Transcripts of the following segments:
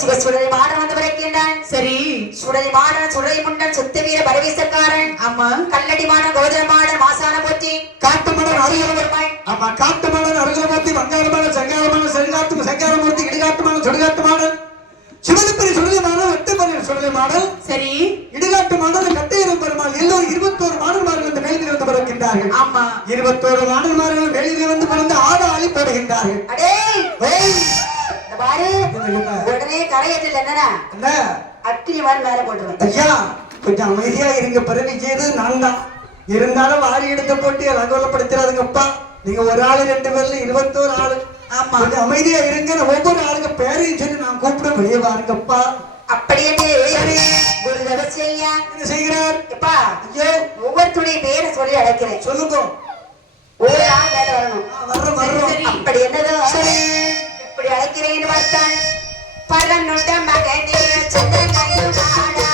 சுடலை modern வந்து பிறக்கின்றான். சரி, சுடலை modern சுடலை முண்டன் சுத்த வீர பரவேசக்காரன். ஆமா, கல்லடி மாடன் கோதர மாடன் மாசான போற்றி காட்டு மாடன் அருகலமாய். ஆமா, காட்டு மாடன் அருகலமூர்த்தி, வங்காள மாடன் சங்கார மாடன் செங்காட்டு சங்காரமூர்த்தி, இடுகாட்டு மாடன் சுடுகாட்டு மாடன், சிவனப்பரி சுடலை மாடன், வெட்டப்பரி சுடலை மாடன், சரி, இடுகாட்டு மாடன், கட்டையரும் பெருமாள் எல்லோரும் 21 மாடன்மார்கள் இந்த வேலியில் வந்து பிறக்கின்றார்கள். ஆமா, 21 மாடன்மார்கள் வேலியில் வந்து பிறந்து ஆடாளி போடுகின்றார்கள். அடே ஏய், இந்த பாரு உடனே கரையேற்றல என்னடா என்ன அக்கினி வான் மேல போட்டுருவேன். ஐயா கொஞ்சம் அமைதியா இருங்க. பிறவி செய்து நான் தான் இருந்தாலும் வாரி எடுத்து போட்டு அலங்கோலப்படுத்துறாதுங்கப்பா. நீங்க ஒரு ஆளு 2 பேர்ல 21 ஆளு. ஆமா, கொஞ்சம் அமைதியா இருங்க. ஒவ்வொரு ஆளுங்க பேரையும் சொல்லி நான் கூப்பிட வெளியே வாருங்கப்பா. அப்படியே குரு ரகசியா என்ன செய்கிறார்? எப்பா ஐயோ, ஒவ்வொருத்துடைய பேரை சொல்லி அழைக்கிறேன். சொல்லுங்க. ஒரு ஆள் மேல வரணும். வர்றோம். சரி. அப்படி என்னதோ எப்படி அழைக்கிறேன்னு பார்த்தான். பரனுட மகனே சுடலையும் மாடா,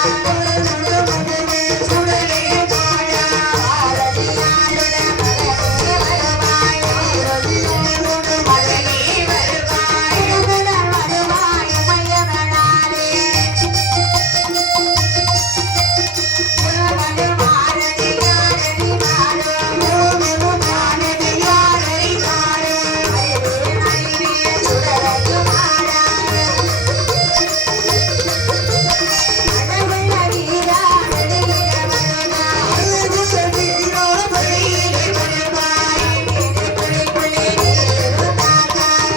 சுடலையும் மாடா, பாரதியாருட மகனே வருவாய், மகனே வருவாய், உடனே வருவாய் மையவனாரே, உருவனு மாரதி யாரடி மாறோ, உருவனு மாரதி யாரடி மாறோ, அறிவே சுடலையும் மாடா, அழகுள்ள வீரா நெடுகிற வருவாய், வெளியிலே வருவாய், நெடுகுழிக்குள்ளே நீருண்டாகாய்,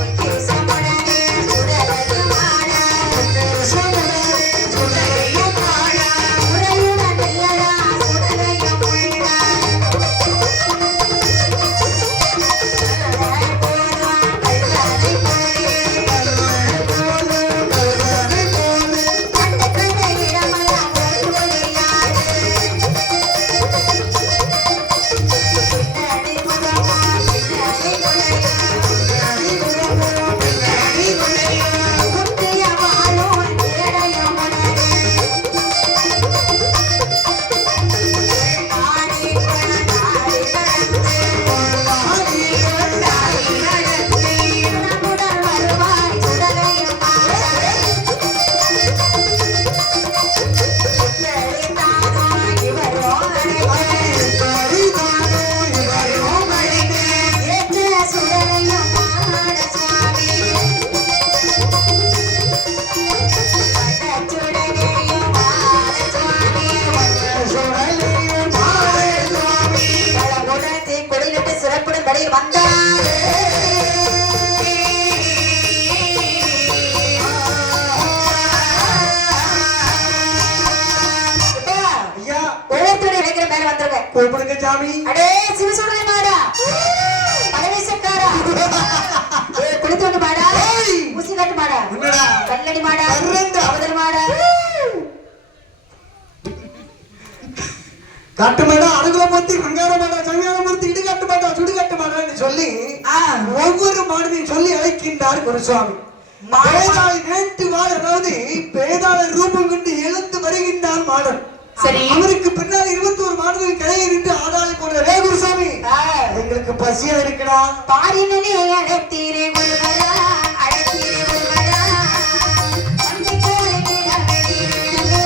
உத்தேசமுடனே சுடலையும் மாடா, சுடலையும் மாடா, உறையுடன் தையலா சுடலையும் உள்ளாய், கருணை போதும் கல்வனை போலே, கண்டகண்ட இடமெல்லாம் ஒளியாடு, பின்னணி முகமா பின்னணி குலையும், முத்திய வாழும் திரளையும் உனது, நாடி நடந்து உடனுடன் வருவாய் சுடலையும் மாடா, சுடலைத்தானோ இவரோ அழைத்து, ஏற்ற சுடலையும் மாட சுவாமி, வண்ணச்சுடலையும் மாட சுவாமி, பழங்குடத்தை கொடியிட்டு சிறப்புடன் வெளியில் வந்தார். ஐயா ஒவ்வொருத்தருடைய இளைஞர் மேல வந்திருக்கேன். கூப்பிடுங்க சாமி. அடே சிவசுடலை மாடா, பரவேசக்காரா, குளித்து வந்து மாடா, ஊசி காட்டு மாடா, என்னடா? கல்லடி மாடா, கர்றண்டா. அவதல் மாடா, காட்டு மாடா, அருகலமூர்த்தி, வங்காள மாடா, சங்காரமூர்த்தி, இடுகாட்டு மாடா, சுடுகாட்டு மாடான்னு சொல்லி ஒவ்வொரு மாடனையும் சொல்லி அழைக்கின்றார் குருசுவாமி. பேதாளை நேற்று வாழ், அதாவது பேதாள ரூபம் கொண்டு எழுந்து வருகின்றார் மாடன். சரி, அவருக்கு பின்னால் 21 மாடங்கள் கிளையை நின்று ஆடாளி போன்ற ரே குருசாமி, எங்களுக்கு பசியா இருக்குடா. பாரினலே அழைத்தீரே குருவரா, அழைத்தீரே குருவரா, வந்து கோரினிட வெளியிடவே,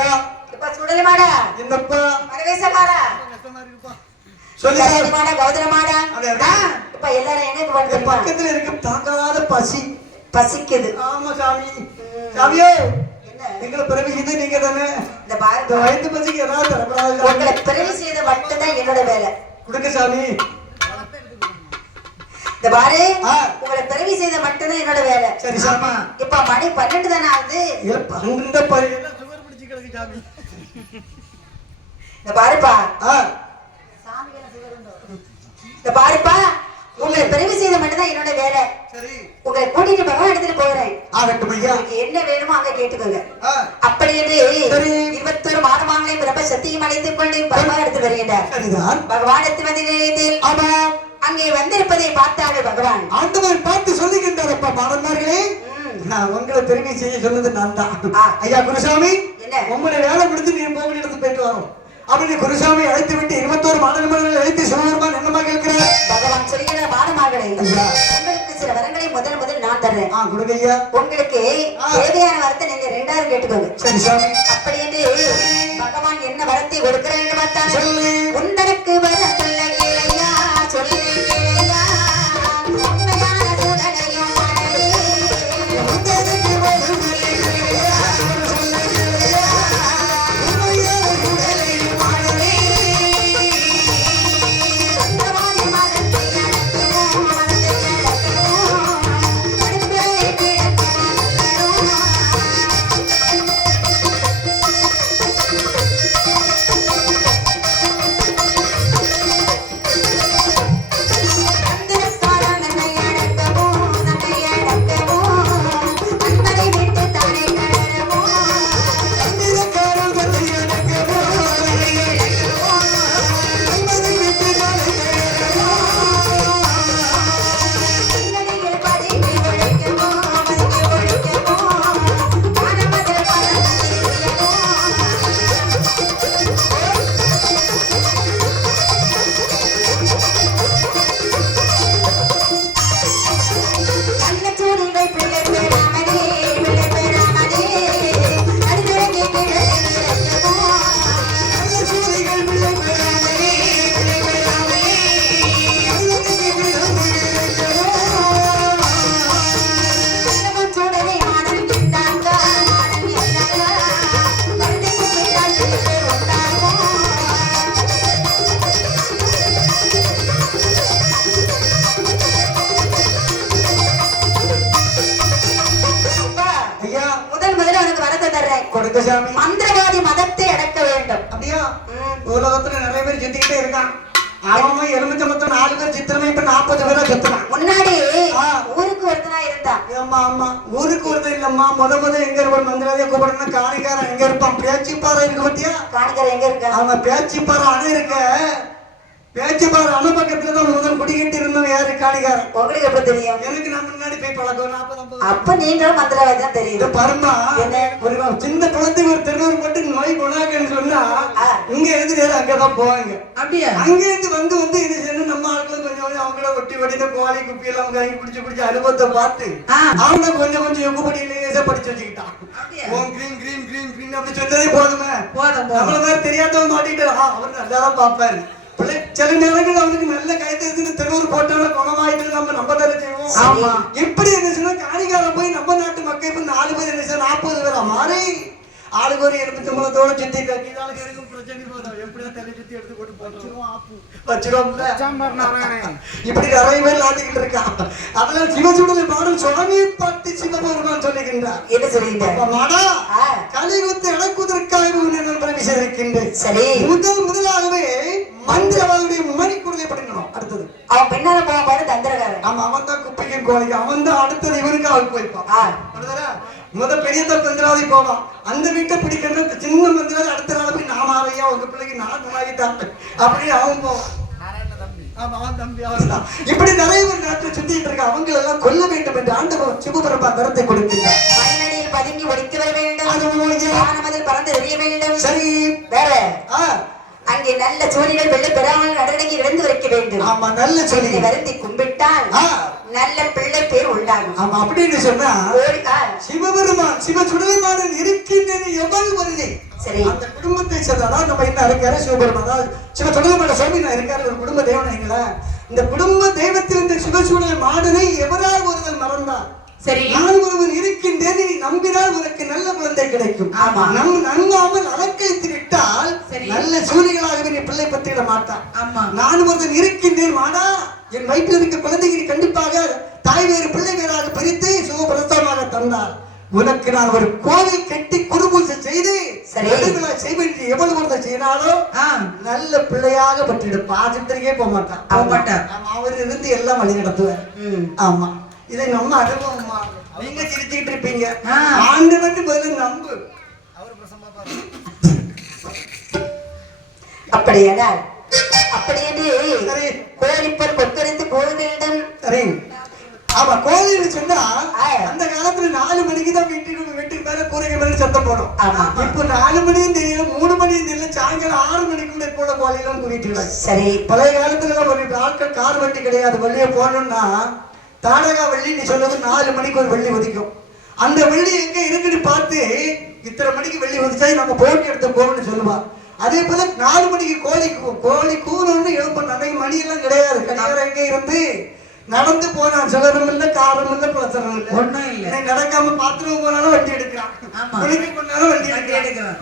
ஐயா இப்ப சுடலை மாடா என்னப்பா பரவேசக்காரா சொல்லி கௌதம மாடா கௌதம மாடா அதே, அதே. இப்ப எல்லாரும் எங்க என் வந்து பக்கத்துல இருக்கு தாங்காத பசி பசிக்குது ஆமா சாமி சாமியோ என்ன எங்களை பிறவி செய்து நீங்க தானே இந்த இந்த பாருங்க வயிற்று பசிக்கு ஏதாவது தரப்படாது உங்களை பிறவி செய்த மட்டும்தான் என்னோட வேலை கொடுக்க சாமி இந்த பாரு ஆ. உங்களை பிறவி செய்த மட்டும்தான் என்னோட வேலை சரி சாமி இப்ப மணி 12 தானே ஆகுது பன்னெண்டு பரி சுகர் பிடிச்சி கிடக்கு சாமி இந்த பாருப்பா ஆ இந்த பாருப்பா உங்களை பிறவி செய்த மட்டும்தான் என்னோட வேலை சரி உங்களை கூட்டிட்டு பகவான் எடுத்துட்டு போகிறேன் ஆகட்டும் ஐயா உங்களுக்கு என்ன வேணுமோ அங்க கேட்டுக்கோங்க ஆ, அப்படி என்று சரி. 21 மாதமாகவே பிரப சக்தியும் அழைத்துக் கொண்டு பகவான் எடுத்து வருகின்றார் சரிதான் பகவான் எடுத்து வந்து நிலையத்தில் ஆமா அங்கே வந்திருப்பதை பார்த்தாரு பகவான் ஆண்டவர் பார்த்து சொல்லுகின்றாரப்பா மாணவர்களே நான் உங்களை பெருமை செய்ய சொன்னது நான் தான் ஆ. ஐயா குருசாமி என்ன? உங்களுடைய வேலை முடித்து நீ போக இடத்துக்கு போயிட்டு வரோம் அப்படி குருசாமி அழைத்து விட்டு 21 மாணவர்கள் அழைத்து சிவபெருமான் என்னமா கேட்கிறார் பகவான் சொல்லுகிற மாதமாகவே ஐயா. உங்களுக்கு சில வரங்களை முதல் நான் தர்றேன் கொடுங்க ஐயா உங்களுக்கு ஆ. தேவையான வரத்தை நீங்க 2000 கேட்டுக்கோங்க சரி சாமி அப்படி என்று பகவான் என்ன வரத்தை கொடுக்கிறேன் என்று பார்த்தால் சொல்லி உந்தனுக்கு வரத்துல கேளையா சொல்லி கேளையா உண்மையான சுடலையும் மழையே. உந்தனுக்கு வரவில்லை இல்லையா? சொல்லி இல்லையா? உண்மையான குரலையும் பாடலே. சொந்தமான மரத்தை அடக்குமோ, மரத்தை அடக்குமோ, அடுப்பை கிடக்குமோ, அந்தரக்காரன் நம்மை அடக்கமோ, நம்மை அடக்கமோ, அன்பரை விட்டு தானே கடலமோ, அந்திரக்காரன் தன்னை அடக்கவோ, அதை அடக்கவோ, அன்பரை விட்டு நாளை தேடவோ. சிந்தனையில் பதுங்கி ஒழிக்கமோ, பதுங்கி ஒழிக்கமோ, வானமதில் பறந்து திரியமோ. கள்ளச்சூரிகள் பிள்ளை பெறாமலே, பிள்ளை பெறாமலே, அடிவிலகி கிழக்கு இறக்கமோ. நல்ல சூளைகள் பிள்ளை பெறாமலே, பிள்ளை பெறாமலே, அழுதுக்கு பிறந்து கிடைக்கவோ. இன்னமும் சூடலை மாடன் கிட்டாங்க, மாடன் கிட்டாங்க, மருந்துக்கு கிட்டால் பிள்ளை உண்டாகும். அப்பா, ஐயா முதல்ல உனக்கு வரத்தை தர்றேன் கொடுங்க சாமி மந்திரவாதி மதத்தை அடக்க வேண்டும் அப்படியா உலகத்துல நிறைய பேர் செத்துக்கிட்டே இருக்கான் அவன் எலுமிச்சமத்த 4 பேர் சித்திரமே இப்ப 40 பேரா செத்துறான் முன்னாடி ஆ. ஊருக்கு ஒருத்தனா இருந்தான் ஆமா ஆமா ஊருக்கு ஒருத்தர் இல்லம்மா முத எங்க இருப்பான் மந்திரவாதியை கூப்பிடணும் காணிக்காரன் எங்க இருப்பான் பேச்சிப்பாறை இருக்கு பத்தியா காணிக்கர் எங்க இருக்க அவன் பேச்சிப்பாறை அணை இருக்க பேச்சிப்பாறை அணை பக்கத்துல தான் முதல் குடிக்கிட்டு இருந்தவன் யாரு காணிக்காரன் உங்களுக்கு எப்படி தெரியும் எனக்கு நான் முன்னாடி போய் பழக்கம் 40-50 அப்ப நீங்களும் மந்திரவாதி தான் இது தெரியும் பரமா என்ன? ஒரு சின்ன குழந்தைக்கு ஒரு திருநூறு மட்டும் நோய் குணாக்குன்னு சொன்னா ஆ. இங்க இருந்து நேரம் அங்கதான் போவாங்க அப்படியா அங்க இருந்து வந்து இது செய்யணும் நம்ம ஆட்களும் கொஞ்சம் கொஞ்சம் அவங்கள ஒட்டி வடி இந்த கோழி குப்பி எல்லாம் அவங்க வாங்கி குடிச்சு அனுபவத்தை பார்த்து ஆ. அவங்க கொஞ்சம் எங்க படியிலேயே படிச்சு வச்சுக்கிட்டான் அப்படியா? ஓம் கிரீம் கிரீம் கிரீம் கிரீம் அப்படி சொன்னதே போதுமே போதும் நம்மள மாதிரி தெரியாதவங்க மாட்டிட்டு அவர் நல்லாதான் பார்ப்பாரு பிள்ளை சில நேரங்கள் அவனுக்கு நல்ல கைத்தறின்னு தெருவூர் போட்டாலும் குணமாயிட்டு நம்ம தானே செய்வோம் ஆமா. இப்படி என்ன சொன்னா காணிக்காரன் போய் நம்ம நாட்டு மக்கள் இப்ப 4 பேர் என்ன சார் 40 பேரா மாறி ஆளுக்கு ஒரு 89 சுத்தி கட்டி நாளைக்கு இருக்கும் பிரச்சனை போதும் எப்படியா தலை சுத்தி எடுத்து போட்டு போட்டுருவோம் வச்சிருவோம்ல இப்படி நிறைய பேர் நாட்டிக்கிட்டு இருக்கான் அதுல சிவசுடலை பாடல் சுவாமியை பார்த்து சிவபெருமான் சொல்லுகின்றார் என்ன சொல்லிட்ட அப்ப மாடா ஆ. கலியுகத்தை அடக்குவதற்காக உன்னை நான் பிரவேசிக்கின்றேன் சரி முதலாகவே மந்திரவாதியுடைய மணிக்குறதை படிக்கணும் அடுத்தது அவன் பின்னால போக பாரு தந்திரக்காரன் ஆமா அவன் தான் குப்பைக்கு கோழிக்கு அவன் தான் அடுத்தது இவனுக்கு அவளுக்கு வைப்பான் ஆ. அடுத்ததா? பெரிய மந்திரவாதி போவான் அந்த வீட்டை பிடிக்கின்ற சின்ன மந்திரவாதி அடுத்த நாள் போய் நாம ஆவையா உங்க பிள்ளைக்கு நான் வாங்கிட்டாங்க அப்படின்னு அவன் போவான் ஆமா அவன் தம்பி அவன் தான் இப்படி நிறைய பேர் நாட்டை சுத்திட்டு இருக்க அவங்க எல்லாம் கொல்ல வேண்டும் என்று ஆண்டவர் சிவபெருமா கருத்தை கொடுக்கின்றார் மண்ணடியில் பதுங்கி ஒழிக்க வர வேண்டும் அது மூலிகை. வானமதில் பறந்து எறிய வேண்டும் சரி வேற ஆ அங்கே நல்ல சூரியர்கள் வெள்ளை பெறாமல் நடனங்கி இழந்து வைக்க வேண்டும் ஆமா நல்ல சொல்லி இதை வருந்தி கும்பிட்டால் ஆ நல்ல பிள்ளை பேர் உண்டாகும் ஆமா அப்படின்னு சொன்னா ஓடி- ஆ. சிவபெருமான் சிவ சுடலைமாடன் இருக்கின்றது எவள் வருகை சரி. அந்த குடும்பத்தை சேர்ந்ததான் நம்ம என்ன இருக்காரு சிவபெருமான். அதாவது சிவ தொழுகப்பட்ட சுவாமி நான் இருக்காரு ஒரு குடும்ப தெய்வம் நீங்களா. இந்த குடும்ப தெய்வத்தில் இந்த சிவசூழலை மாடனை எவரால் ஒருவர் மறந்தார். சரி. நான் ஒருவன் இருக்கின்றேன், நீ நம்பினால் உனக்கு நல்ல குழந்தை கிடைக்கும். ஆமா. நம்பாமல் அலக்கழித்து விட்டால் நல்ல சூழிகளாகவே நீ பிள்ளை பற்றிட மாட்டான். ஆமா. நான் ஒருவன் இருக்கின்றேன் மாடா, என் வயிற்றில் இருக்க குழந்தைக்கு நீ கண்டிப்பாக தாய் வேறு பிள்ளை வேறாக பிரித்து சுகப்பிரசவமாக தந்தார். உனக்கு நான் ஒரு கோவில் கட்டி குருபூசை செய்து விழா செய்வேன். எவ்வளவு ஒருத்தர் செய்யனாலும் நல்ல பிள்ளையாக பற்றிடுப்பா. ஆசிரியருக்கே போக மாட்டான். அவர் இருந்து எல்லாம் வழி நடத்துவார். ஆமா, இதை நம்ம அனுபவமா. நீங்க சிரிச்சுக்கிட்டு இருப்பீங்க. ஆண்டவன் பதில் நம்பு. அப்படியானால் அப்படியே கோழிப்பல் கொத்தரித்து போவதிடம். சரி. ஆமா, கோழின்னு சொன்னா அந்த காலத்துல 4 மணிக்கு தான் வீட்டுக்கு மேல கூரைக்கு மேல சத்தம் போடும். இப்ப 4 மணியும் தெரியல, 3 மணியும் தெரியல, சாயங்காலம் 6 மணிக்குள்ள போல கோழிலாம் கூட்டிட்டு. சரி. பழைய காலத்துல ஒரு ஆட்கள் கார் வண்டி கிடையாது. வெளியே போனோம்னா தாடகா வெள்ளி நீ சொல்றது 4 மணிக்கு ஒரு வெள்ளி ஒதிக்கும். அந்த வெள்ளி எங்க இருக்குன்னு பார்த்து இத்தனை மணிக்கு வெள்ளி ஒதிச்சா நம்ம போட்டி எடுத்து போகணும்னு சொல்லுவா. அதே போல 4 மணிக்கு கோழி கூறணும்னு எழுப்பணும். அன்னைக்கு மணி எல்லாம் கிடையாது. கடிகாரம் எங்க இருந்து நடந்து போனான். சுகரம் இல்ல, காரம் இல்ல, பிரச்சனை இல்ல, ஒண்ணும் இல்ல. நடக்காம பாத்ரூம் போனாலும் வண்டி எடுக்கிறான், குளிக்கு போனாலும் வண்டி எடுக்கிறான்.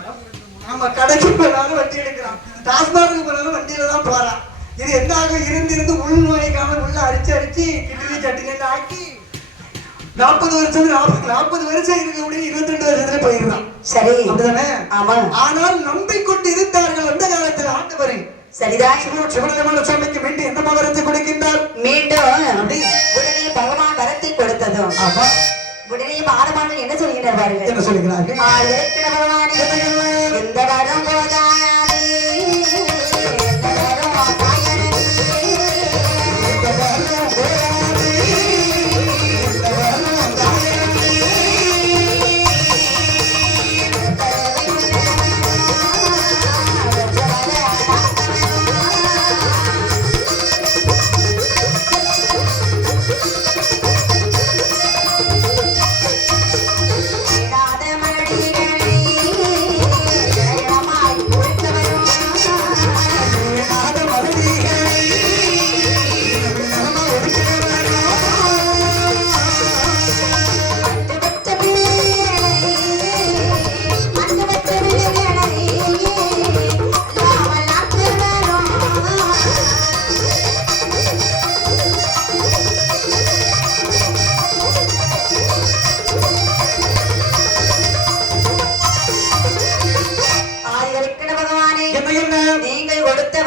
ஆமா, கடைக்கு போனாலும் வண்டி எடுக்கிறான், டாஸ்மார்க்கு போனாலும் வண்டியில தான் போறான். இது எந்தாக இருந்து உள் நோய்க்காம உள்ள அடிச்சு கிட்னி சட்டினு ஆக்கி 40 வருஷம் இருக்கக்கூடிய 22 வருஷத்துல போயிடலாம். சரி, அப்படிதானே? ஆனால் நம்பிக்கொண்டு இருந்தார்கள் அந்த காலத்தில் ஆண்டவரை. சரிதான். சிவலிங்கமான சுவாமிக்கு மீண்டும் என்ன வரத்தை கொடுக்கின்றார்? மீண்டும் உடனே பகவான் வரத்தை கொடுத்ததும் உடனே மாதமானவர் என்ன சொல்கிறார் பாருங்க. என்ன சொல்கிறார்கள்? எந்த வரம் போதாது, எந்த வரம் தாயனே, எந்த வரம் போதாது, எந்த வரம் தாயனே,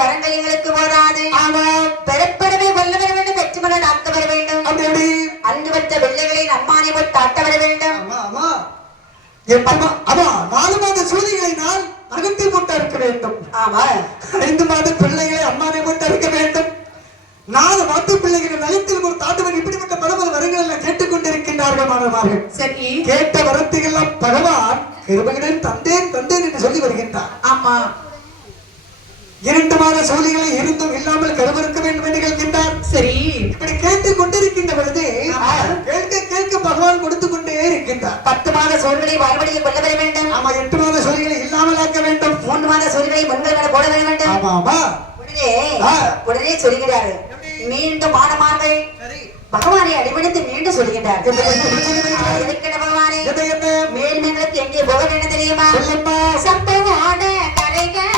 வரங்கள் எங்களுக்கு போதாது. பெறப்படவே வல்லவர் வேண்டும், வெற்றிமலை நாட்ட வர வேண்டும். அன்று பெற்ற வெள்ளைகளை நம்மானை போல் தாட்ட வர வேண்டும். 4 மாத சூரியகளை நான் அகத்தில் போட்டு இருக்க வேண்டும். 5 மாத பிள்ளைகளை அம்மானை போட்டு இருக்க வேண்டும். 4 மாத பிள்ளைகளை நகத்தில் ஒரு தாட்டுவன். இப்படிப்பட்ட பரவல் வரங்கள் எல்லாம் கேட்டுக்கொண்டிருக்கின்றார்கள் மாணவர்கள். சரி, கேட்ட வரத்துகள் பகவான் கிருபையுடன் தந்தேன் என்று சொல்லி வருகின்றார். ஆமா, 2 மாத சோழிகளை இருந்தும் இல்லாமல் கருவறுக்க வேண்டும் என்று கேட்கின்றார். சரி, இப்படி கேட்டுக் கொண்டிருக்கின்ற பொழுது கேட்க பகவான் கொடுத்து கொண்டே இருக்கின்றார். 10 மாத சோழிகளை மறுபடியும் கொள்ள வர வேண்டும். ஆமா, 8 மாத சோழிகளை இல்லாமல் ஆக்க வேண்டும். 3 மாத சோழிகளை முன்கள் போட வர வேண்டும். ஆமா, உடனே சொல்கிறார். மீண்டும் மாணமார்கள் பகவானை அடிமணித்து மீண்டும் சொல்கின்றார். பகவானே, மேல்மேங்களுக்கு எங்கே போக வேண்டும் தெரியுமா? சம்பவாட கரைகள்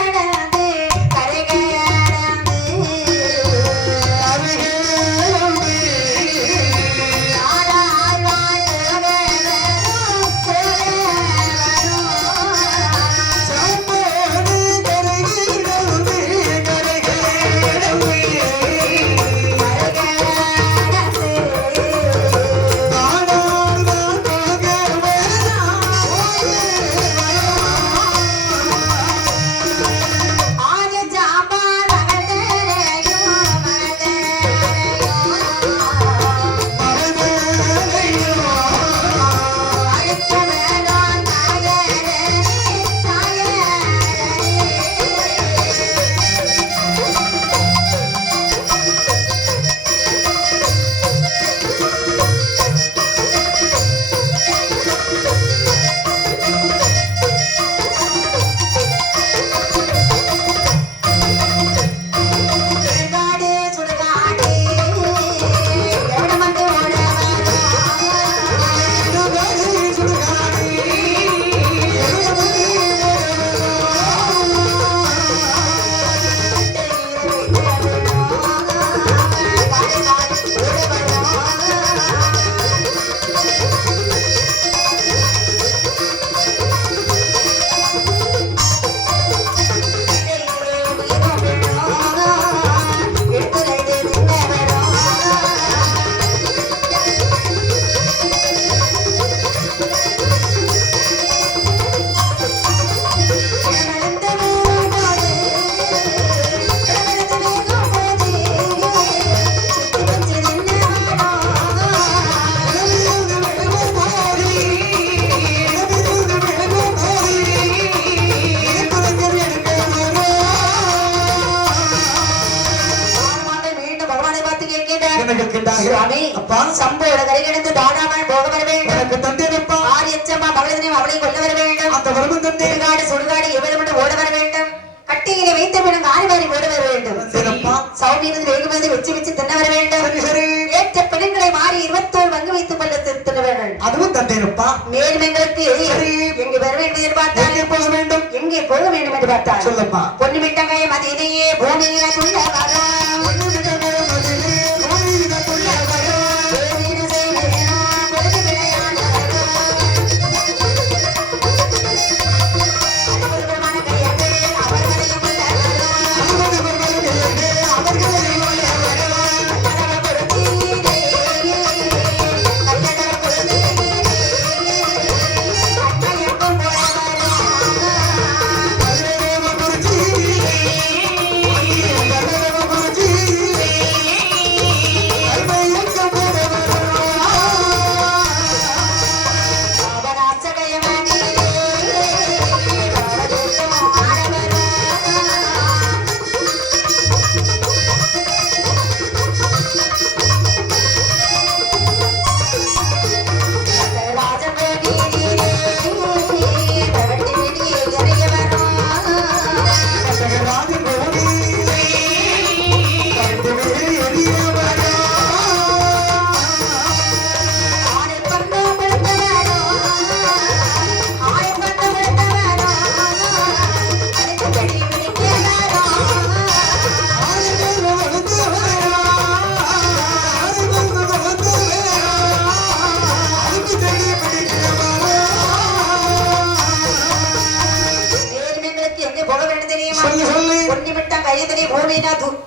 அப்பா சம்போட கரைகிடந்து தாடாமல் போக வர வேண்டும். எனக்கு தந்தேனப்பா ஆரியச்சம்மா மகளிரையும் அவளை கொல்ல வர வேண்டும். அந்த வரமும் தந்தே சுடுகாடு சுடுகாடு எவ்வளவு ஓட வர வேண்டும். கட்டியிலே வைத்த பிறகு ஆறுவாரி ஓட வர வேண்டும். தந்தேனப்பா சௌமியிலிருந்து வேகுவது வச்சு தின்ன வர வேண்டும். சரி சரி ஏற்ற பெண்களை மாறி 21 பங்கு வைத்துக் கொள்ள தின்ன வேண்டும். அதுவும் தந்தேனப்பா மேலும் எங்களுக்கு சரி. எங்கே வர வேண்டும் என்று பார்த்தால் எங்கே போக வேண்டும் எங்கே போக வேண்டும் என்று பார்த்தால் சொல்லப்பா பொண்ணு மிட்டங்காய மதியிலேயே பூமியில துள்ள வரா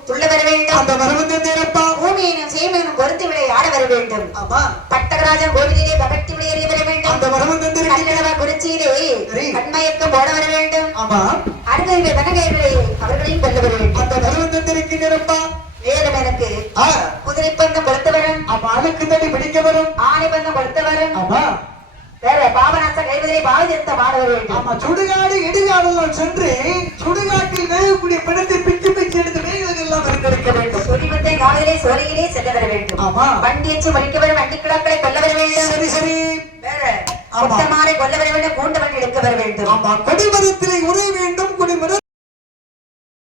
துள்ள வர வேண்டும். அந்த வரமும் தந்தேனப்பா பூமியினும் சேமியனும் பொறுத்து விளை ஆட வர வேண்டும். ஆமா பட்டகராஜன் கோவிலிலே பகட்டி விளையேறி வர வேண்டும். அந்த வரமும் தந்தேனப்பா கல்லளவா குறிச்சியிலே கண்மயக்கம் போட வர வேண்டும். ஆமா அருகையிலே வனகையிலே அவர்களையும் கொல்ல வர வேண்டும். அந்த வரமும் தந்திருக்கின்றனப்பா மேலும் எனக்கு குதிரை பந்தம் கொடுத்து வரும். அப்ப அழுக்கு தண்ணி பிடிக்க வரும் ஆணை பந்தம் கொடுத்து வரும். ஆமா வேற பாவநாச கைவதிலே பாவதிருத்த ஆட வர வேண்டும். ஆமா சுடுகாடு இடுகாடெல்லாம் சென்று சுடுகாட்டில் வேகக்கூடிய பிணத்தை பிச்சு பிச்சு எடுத்து வேகிறது எல்லாம் இருக்க வேண்டும். சொரிவத்தை காலையிலே சோலையிலே செல்ல வர வேண்டும். ஆமா வண்டி எச்சு மறிக்க வரும். வண்டி கிடாக்களை கொல்ல வர வேண்டும். சரி சரி வேற கொத்தமாரை கொல்ல வர வேண்டும். கூண்ட வண்டி எடுக்க வர வேண்டும். ஆமா கொடிமரத்திலே உரை வேண்டும்